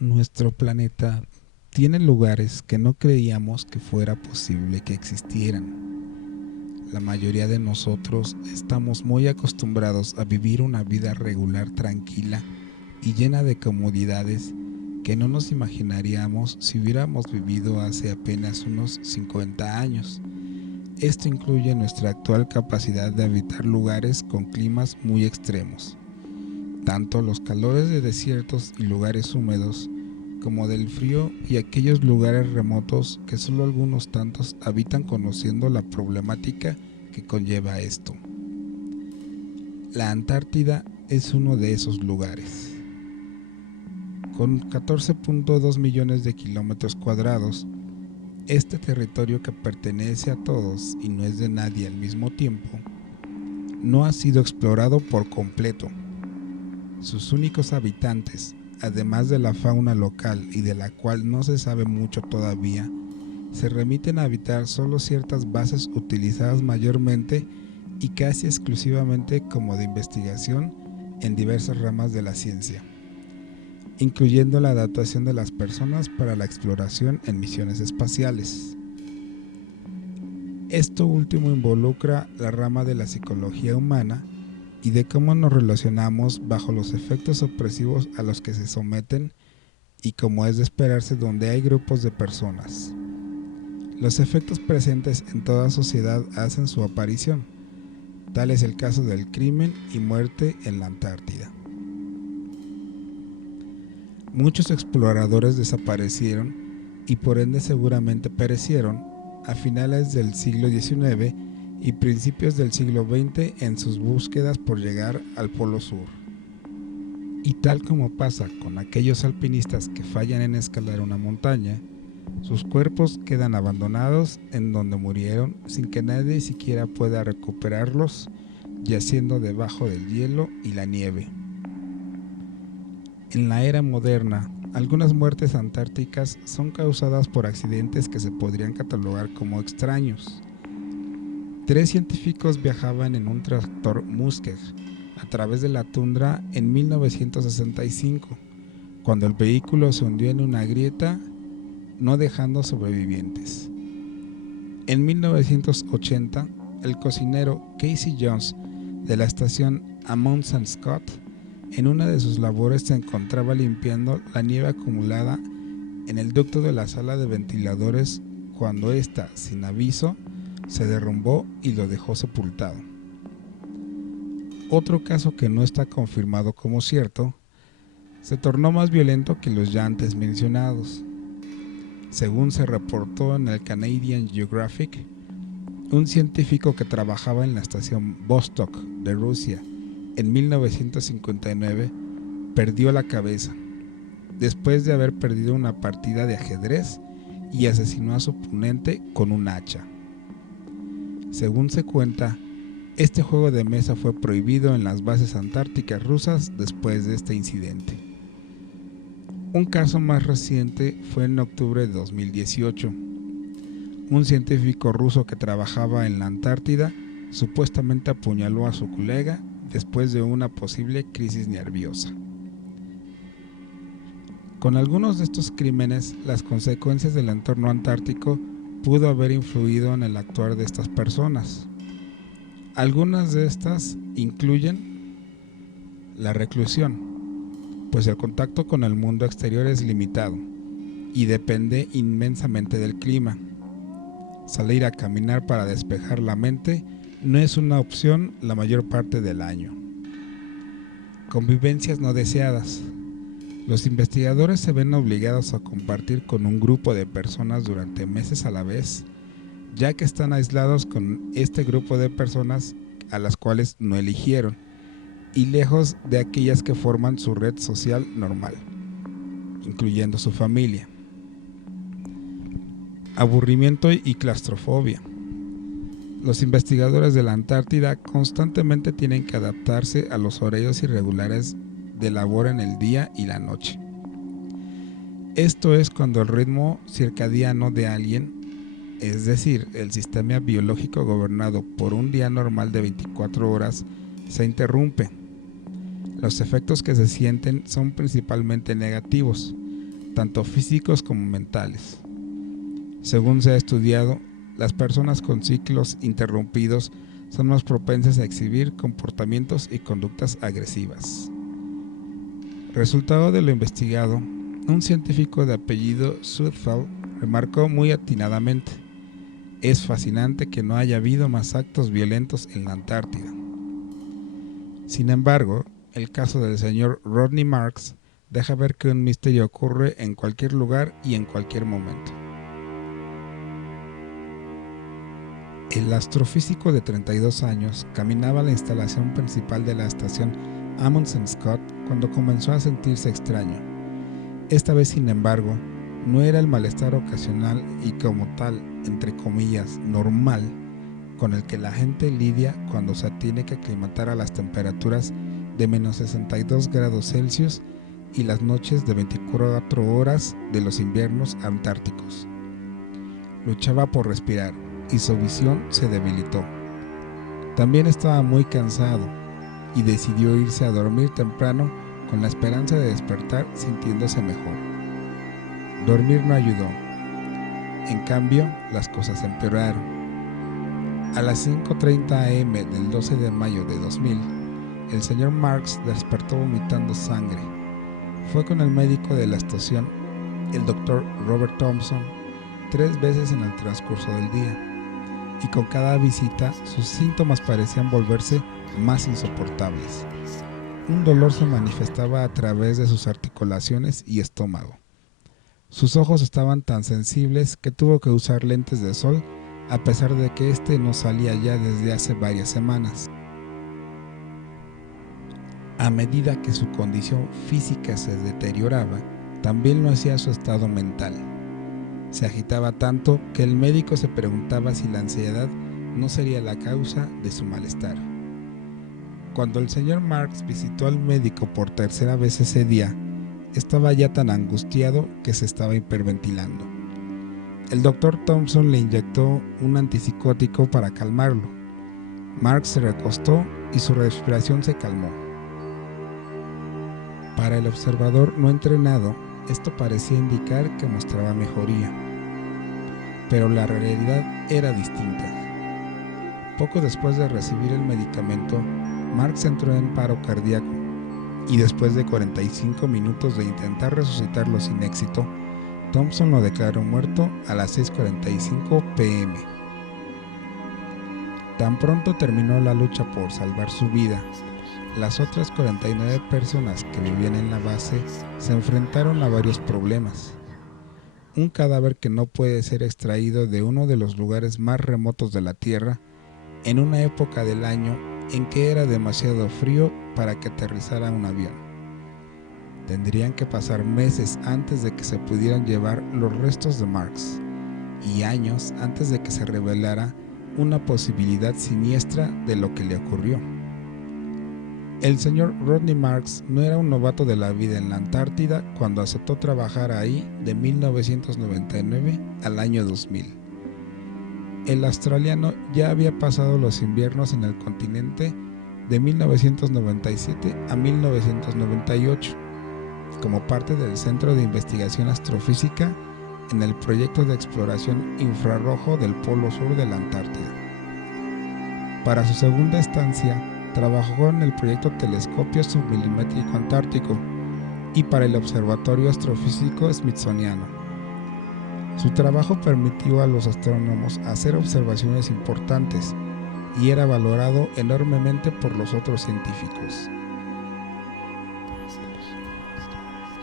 Nuestro planeta tiene lugares que no creíamos que fuera posible que existieran. La mayoría de nosotros estamos muy acostumbrados a vivir una vida regular, tranquila y llena de comodidades que no nos imaginaríamos si hubiéramos vivido hace apenas unos 50 años. Esto incluye nuestra actual capacidad de habitar lugares con climas muy extremos, tanto los calores de desiertos y lugares húmedos, como del frío y aquellos lugares remotos que solo algunos tantos habitan, conociendo la problemática que conlleva esto. La Antártida es uno de esos lugares. Con 14.2 millones de kilómetros cuadrados, este territorio que pertenece a todos y no es de nadie al mismo tiempo, no ha sido explorado por completo. Sus únicos habitantes, además de la fauna local y de la cual no se sabe mucho todavía, se remiten a habitar solo ciertas bases utilizadas mayormente y casi exclusivamente como de investigación en diversas ramas de la ciencia, incluyendo la adaptación de las personas para la exploración en misiones espaciales. Esto último involucra la rama de la psicología humana y de cómo nos relacionamos bajo los efectos opresivos a los que se someten y, como es de esperarse, donde hay grupos de personas. Los efectos presentes en toda sociedad hacen su aparición. Tal es el caso del crimen y muerte en la Antártida. Muchos exploradores desaparecieron y por ende seguramente perecieron a finales del siglo XIX y principios del siglo XX en sus búsquedas por llegar al Polo Sur. Y tal como pasa con aquellos alpinistas que fallan en escalar una montaña, sus cuerpos quedan abandonados en donde murieron sin que nadie siquiera pueda recuperarlos, yaciendo debajo del hielo y la nieve. En la era moderna, algunas muertes antárticas son causadas por accidentes que se podrían catalogar como extraños. 3 científicos viajaban en un tractor Muskeg a través de la tundra en 1965, cuando el vehículo se hundió en una grieta, no dejando sobrevivientes. En 1980, el cocinero Casey Jones de la estación Amundsen Scott, en una de sus labores, se encontraba limpiando la nieve acumulada en el ducto de la sala de ventiladores cuando ésta, sin aviso, se derrumbó y lo dejó sepultado. Otro caso que no está confirmado como cierto se tornó más violento que los ya antes mencionados. Según se reportó en el Canadian Geographic, un científico que trabajaba en la estación Vostok de Rusia en 1959 perdió la cabeza después de haber perdido una partida de ajedrez y asesinó a su oponente con un hacha. Según se cuenta, este juego de mesa fue prohibido en las bases antárticas rusas después de este incidente. Un caso más reciente fue en octubre de 2018. Un científico ruso que trabajaba en la Antártida supuestamente apuñaló a su colega después de una posible crisis nerviosa. Con algunos de estos crímenes, las consecuencias del entorno antártico pudo haber influido en el actuar de estas personas. Algunas de estas incluyen la reclusión, pues el contacto con el mundo exterior es limitado y depende inmensamente del clima. Salir a caminar para despejar la mente no es una opción la mayor parte del año. Convivencias no deseadas. Los investigadores se ven obligados a compartir con un grupo de personas durante meses a la vez, ya que están aislados con este grupo de personas a las cuales no eligieron y lejos de aquellas que forman su red social normal, incluyendo su familia. Aburrimiento y claustrofobia. Los investigadores de la Antártida constantemente tienen que adaptarse a los horarios irregulares de labor en el día y la noche. Esto es cuando el ritmo circadiano de alguien, es decir, el sistema biológico gobernado por un día normal de 24 horas, se interrumpe. Los efectos que se sienten son principalmente negativos, tanto físicos como mentales. Según se ha estudiado, las personas con ciclos interrumpidos son más propensas a exhibir comportamientos y conductas agresivas. Resultado de lo investigado, un científico de apellido Sudfeld remarcó muy atinadamente: es fascinante que no haya habido más actos violentos en la Antártida. Sin embargo, el caso del señor Rodney Marks deja ver que un misterio ocurre en cualquier lugar y en cualquier momento. El astrofísico de 32 años caminaba a la instalación principal de la estación Amundsen Scott cuando comenzó a sentirse extraño. Esta vez, sin embargo, no era el malestar ocasional y como tal, entre comillas, normal, con el que la gente lidia cuando se tiene que aclimatar a las temperaturas de menos 62 grados Celsius y las noches de 24 horas de los inviernos antárticos. Luchaba por respirar y su visión se debilitó. También estaba muy cansado y decidió irse a dormir temprano con la esperanza de despertar sintiéndose mejor. Dormir no ayudó. En cambio, las cosas empeoraron. A las 5:30 am del 12 de mayo de 2000, el señor Marks despertó vomitando sangre. Fue con el médico de la estación, el Dr. Robert Thompson, 3 veces en el transcurso del día, y con cada visita sus síntomas parecían volverse más insoportables. Un dolor se manifestaba a través de sus articulaciones y estómago. Sus ojos estaban tan sensibles que tuvo que usar lentes de sol, a pesar de que este no salía ya desde hace varias semanas. A medida que su condición física se deterioraba, también lo hacía su estado mental. Se agitaba tanto que el médico se preguntaba si la ansiedad no sería la causa de su malestar. Cuando el señor Marks visitó al médico por tercera vez ese día, estaba ya tan angustiado que se estaba hiperventilando. El doctor Thompson le inyectó un antipsicótico para calmarlo. Marks se recostó y su respiración se calmó. Para el observador no entrenado, esto parecía indicar que mostraba mejoría, pero la realidad era distinta. Poco después de recibir el medicamento, Marks entró en paro cardíaco y después de 45 minutos de intentar resucitarlo sin éxito, Thompson lo declaró muerto a las 6:45 p.m. Tan pronto terminó la lucha por salvar su vida, las otras 49 personas que vivían en la base se enfrentaron a varios problemas. Un cadáver que no puede ser extraído de uno de los lugares más remotos de la Tierra en una época del año en que era demasiado frío para que aterrizara un avión. Tendrían que pasar meses antes de que se pudieran llevar los restos de Marks y años antes de que se revelara una posibilidad siniestra de lo que le ocurrió. El señor Rodney Marks no era un novato de la vida en la Antártida cuando aceptó trabajar ahí de 1999 al año 2000. El australiano ya había pasado los inviernos en el continente de 1997 a 1998 como parte del Centro de Investigación Astrofísica en el proyecto de exploración infrarrojo del Polo Sur de la Antártida. Para su segunda estancia, trabajó en el proyecto Telescopio Submilimétrico Antártico y para el Observatorio Astrofísico Smithsoniano. Su trabajo permitió a los astrónomos hacer observaciones importantes y era valorado enormemente por los otros científicos.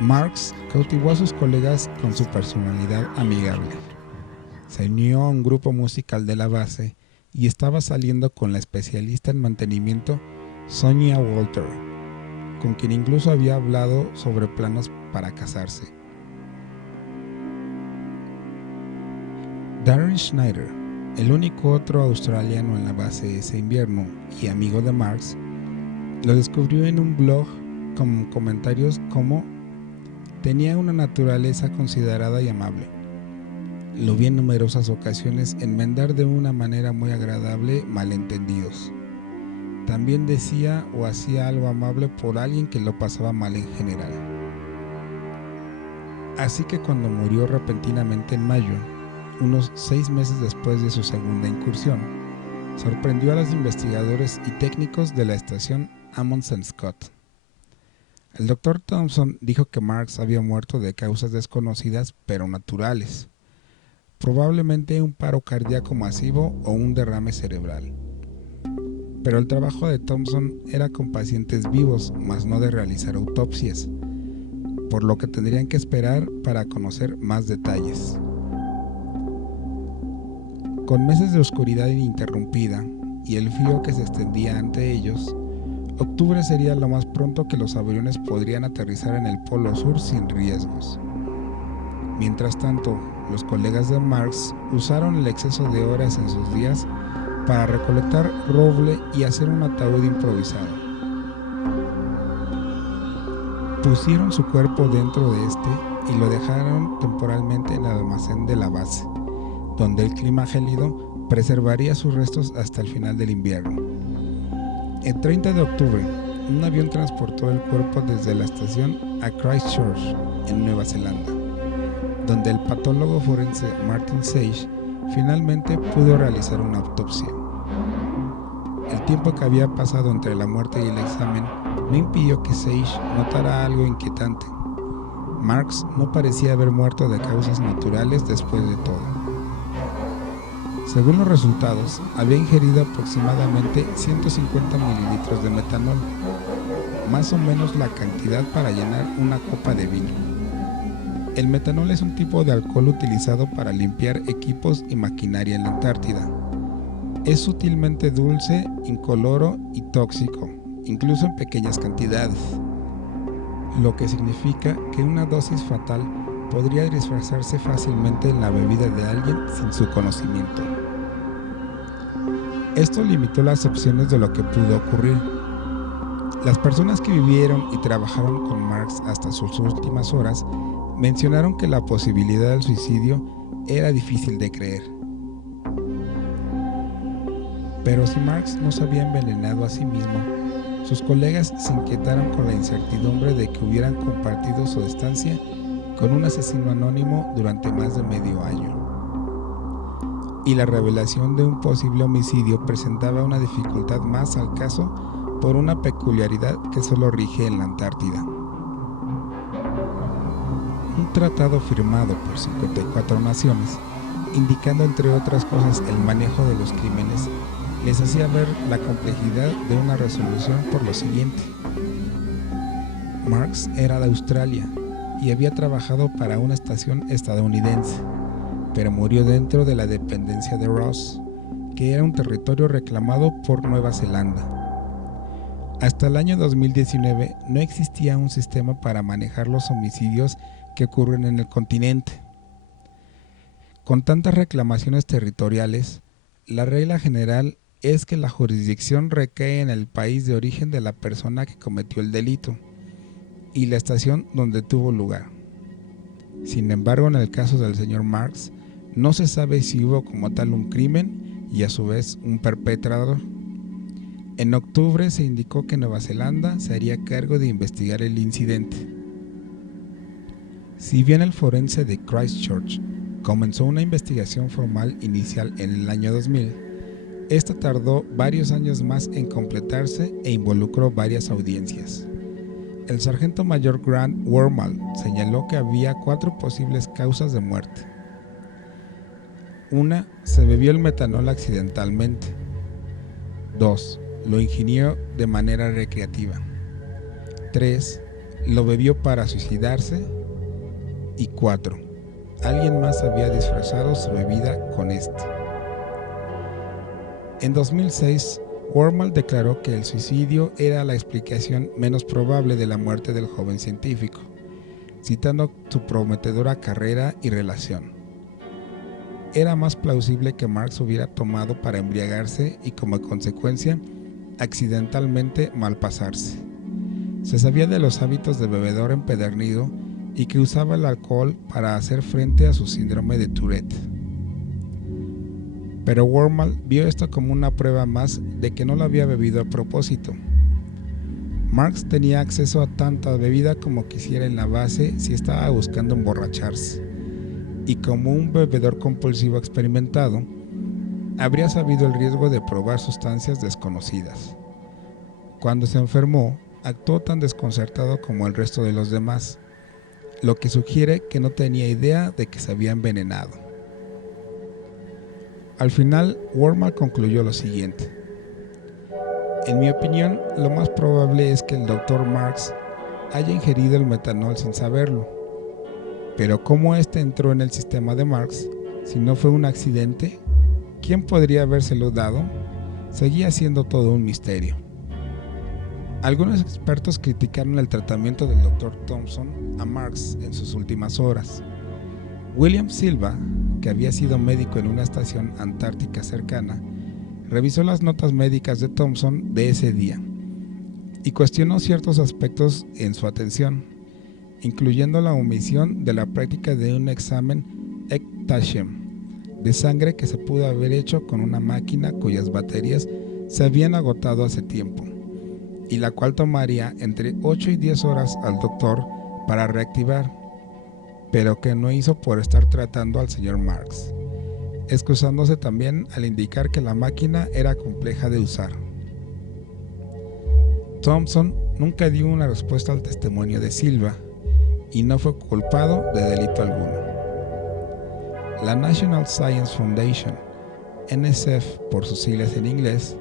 Marks cautivó a sus colegas con su personalidad amigable. Se unió a un grupo musical de la base y estaba saliendo con la especialista en mantenimiento Sonia Walter, con quien incluso había hablado sobre planos para casarse. Darren Schneider, el único otro australiano en la base ese invierno y amigo de Marks, lo descubrió en un blog con comentarios como: tenía una naturaleza considerada y amable. Lo vi en numerosas ocasiones enmendar de una manera muy agradable malentendidos. También decía o hacía algo amable por alguien que lo pasaba mal en general. Así que cuando murió repentinamente en mayo, unos 6 meses después de su segunda incursión, sorprendió a los investigadores y técnicos de la estación Amundsen Scott. El Dr. Thompson dijo que Marks había muerto de causas desconocidas pero naturales, probablemente un paro cardíaco masivo o un derrame cerebral. Pero el trabajo de Thompson era con pacientes vivos, más no de realizar autopsias, por lo que tendrían que esperar para conocer más detalles. Con meses de oscuridad ininterrumpida y el frío que se extendía ante ellos, octubre sería lo más pronto que los aviones podrían aterrizar en el Polo Sur sin riesgos. Mientras tanto, los colegas de Marks usaron el exceso de horas en sus días para recolectar roble y hacer un ataúd improvisado. Pusieron su cuerpo dentro de este y lo dejaron temporalmente en el almacén de la base, donde el clima gélido preservaría sus restos hasta el final del invierno. El 30 de octubre, un avión transportó el cuerpo desde la estación a Christchurch, en Nueva Zelanda, donde el patólogo forense Martin Sage finalmente pudo realizar una autopsia. El tiempo que había pasado entre la muerte y el examen no impidió que Sage notara algo inquietante. Marks no parecía haber muerto de causas naturales después de todo. Según los resultados, había ingerido aproximadamente 150 mililitros de metanol, más o menos la cantidad para llenar una copa de vino. El metanol es un tipo de alcohol utilizado para limpiar equipos y maquinaria en la Antártida. Es sutilmente dulce, incoloro y tóxico, incluso en pequeñas cantidades, lo que significa que una dosis fatal podría disfrazarse fácilmente en la bebida de alguien sin su conocimiento. Esto limitó las opciones de lo que pudo ocurrir. Las personas que vivieron y trabajaron con Marks hasta sus últimas horas mencionaron que la posibilidad del suicidio era difícil de creer. Pero si Marks no se había envenenado a sí mismo, sus colegas se inquietaron con la incertidumbre de que hubieran compartido su estancia con un asesino anónimo durante más de medio año. Y la revelación de un posible homicidio presentaba una dificultad más al caso por una peculiaridad que solo rige en la Antártida. Un tratado firmado por 54 naciones, indicando entre otras cosas el manejo de los crímenes, les hacía ver la complejidad de una resolución por lo siguiente. Marks era de Australia y había trabajado para una estación estadounidense, pero murió dentro de la dependencia de Ross, que era un territorio reclamado por Nueva Zelanda. Hasta el año 2019 no existía un sistema para manejar los homicidios que ocurren en el continente. Con tantas reclamaciones territoriales, la regla general es que la jurisdicción recae en el país de origen de la persona que cometió el delito y la estación donde tuvo lugar. Sin embargo, en el caso del señor Marks, no se sabe si hubo como tal un crimen y a su vez un perpetrador. En octubre se indicó que Nueva Zelanda se haría cargo de investigar el incidente. Si bien el forense de Christchurch comenzó una investigación formal inicial en el año 2000, esta tardó varios años más en completarse e involucró varias audiencias. El sargento mayor Grant Wormald señaló que había 4 posibles causas de muerte. 1. Se bebió el metanol accidentalmente. 2. Lo ingirió de manera recreativa. 3. Lo bebió para suicidarse. Y 4. Alguien más había disfrazado su bebida con este. En 2006, Wormald declaró que el suicidio era la explicación menos probable de la muerte del joven científico, citando su prometedora carrera y relación. Era más plausible que Marks hubiera tomado para embriagarse y como consecuencia, accidentalmente malpasarse. Se sabía de los hábitos de bebedor empedernido y que usaba el alcohol para hacer frente a su síndrome de Tourette. Pero Wormald vio esto como una prueba más de que no lo había bebido a propósito. Marx tenía acceso a tanta bebida como quisiera en la base si estaba buscando emborracharse, y como un bebedor compulsivo experimentado, habría sabido el riesgo de probar sustancias desconocidas. Cuando se enfermó, actuó tan desconcertado como el resto de los demás, lo que sugiere que no tenía idea de que se había envenenado. Al final, Wormald concluyó lo siguiente: en mi opinión, lo más probable es que el Dr. Marx haya ingerido el metanol sin saberlo. Pero ¿cómo este entró en el sistema de Marx? Si no fue un accidente, ¿quién podría habérselo dado? Seguía siendo todo un misterio. Algunos expertos criticaron el tratamiento del Dr. Thompson a Marx en sus últimas horas. William Silva, que había sido médico en una estación antártica cercana, revisó las notas médicas de Thompson de ese día y cuestionó ciertos aspectos en su atención, incluyendo la omisión de la práctica de un examen ECTASHEM de sangre que se pudo haber hecho con una máquina cuyas baterías se habían agotado hace tiempo, y la cual tomaría entre 8 y 10 horas al doctor para reactivar, pero que no hizo por estar tratando al señor Marx, excusándose también al indicar que la máquina era compleja de usar. Thompson nunca dio una respuesta al testimonio de Silva y no fue culpado de delito alguno. La National Science Foundation, NSF por sus siglas en inglés,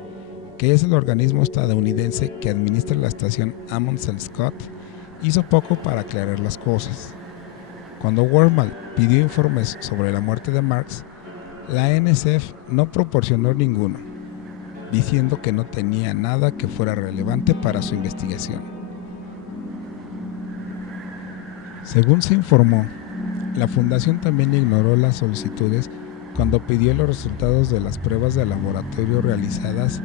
que es el organismo estadounidense que administra la estación Amundsen Scott, hizo poco para aclarar las cosas. Cuando Wormald pidió informes sobre la muerte de Marx, la NSF no proporcionó ninguno, diciendo que no tenía nada que fuera relevante para su investigación. Según se informó, la fundación también ignoró las solicitudes cuando pidió los resultados de las pruebas de laboratorio realizadas,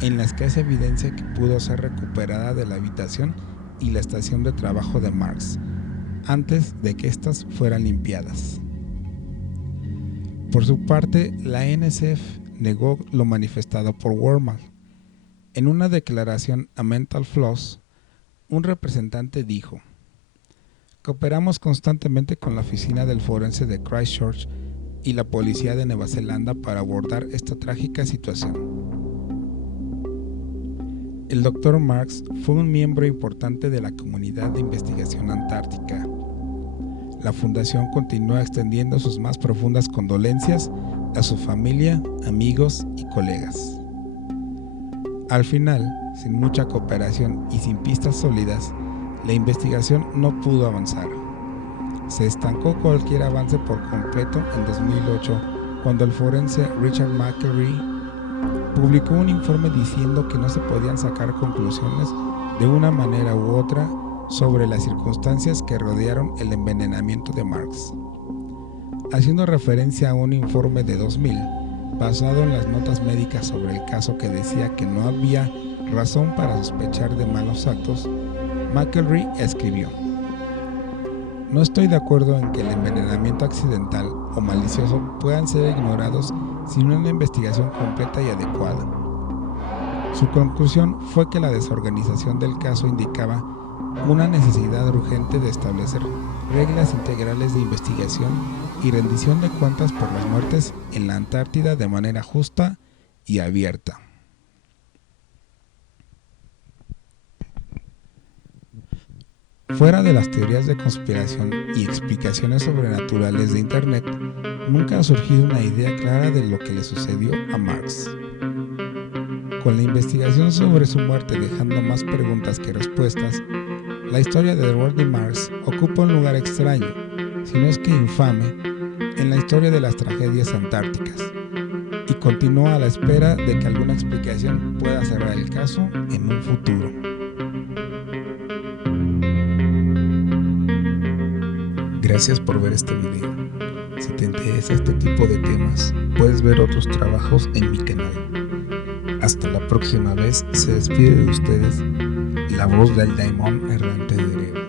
en las que hace evidencia que pudo ser recuperada de la habitación y la estación de trabajo de Marx, antes de que éstas fueran limpiadas. Por su parte, la NSF negó lo manifestado por Wormald. En una declaración a Mental Floss, un representante dijo: cooperamos constantemente con la oficina del forense de Christchurch y la policía de Nueva Zelanda para abordar esta trágica situación. El Dr. Marx fue un miembro importante de la comunidad de investigación antártica. La fundación continúa extendiendo sus más profundas condolencias a su familia, amigos y colegas. Al final, sin mucha cooperación y sin pistas sólidas, la investigación no pudo avanzar. Se estancó cualquier avance por completo en 2008, cuando el forense Richard McElrea publicó un informe diciendo que no se podían sacar conclusiones de una manera u otra sobre las circunstancias que rodearon el envenenamiento de Marx, haciendo referencia a un informe de 2000 basado en las notas médicas sobre el caso que decía que no había razón para sospechar de malos actos. McElrea escribió: no estoy de acuerdo en que el envenenamiento accidental o malicioso puedan ser ignorados sin una investigación completa y adecuada. Su conclusión fue que la desorganización del caso indicaba una necesidad urgente de establecer reglas integrales de investigación y rendición de cuentas por las muertes en la Antártida de manera justa y abierta. Fuera de las teorías de conspiración y explicaciones sobrenaturales de Internet, nunca ha surgido una idea clara de lo que le sucedió a Marx. Con la investigación sobre su muerte dejando más preguntas que respuestas, la historia de Rodney Marx ocupa un lugar extraño, si no es que infame, en la historia de las tragedias antárticas, y continúa a la espera de que alguna explicación pueda cerrar el caso en un futuro. Gracias por ver este video. Si te interesa este tipo de temas, puedes ver otros trabajos en mi canal. Hasta la próxima vez, se despide de ustedes la voz del Daimon errante de Ereo.